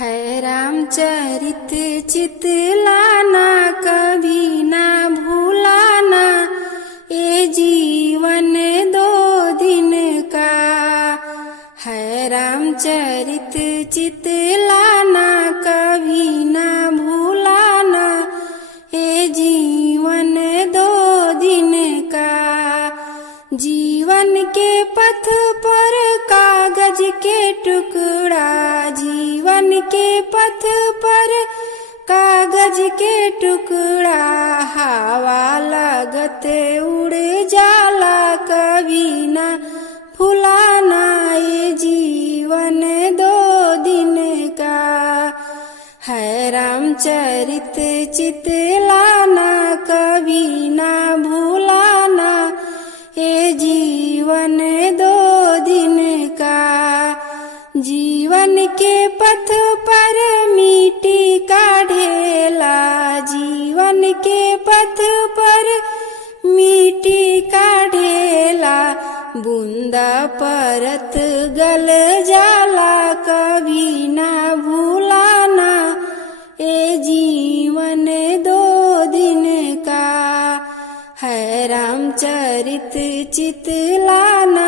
है रामचरित चितलाना, कभी ना भूलाना, ये जीवन दो दिन का। है रामचरित चितलाना, कभी ना भूलाना, ये जीवन दो दिन का। जीवन के पथ पर कागज के टुकड़ा, जीवन के पथ पर कागज के टुकड़ा, हवा लगत उड़ जाला, कभी ना भुलाना, ये जीवन दो दिन का। है रामचरित चितलाना, कभी ना भूलाना, ये जीवन दो दिन का। जीवन के पथ पर मिट्टी का ढेला, जीवन के पथ पर मिट्टी का ढेला, बूंदा परत गल जाला, कभी ना भूलाना, ये जीवन दो दिन का। है रामचरित चितलाना,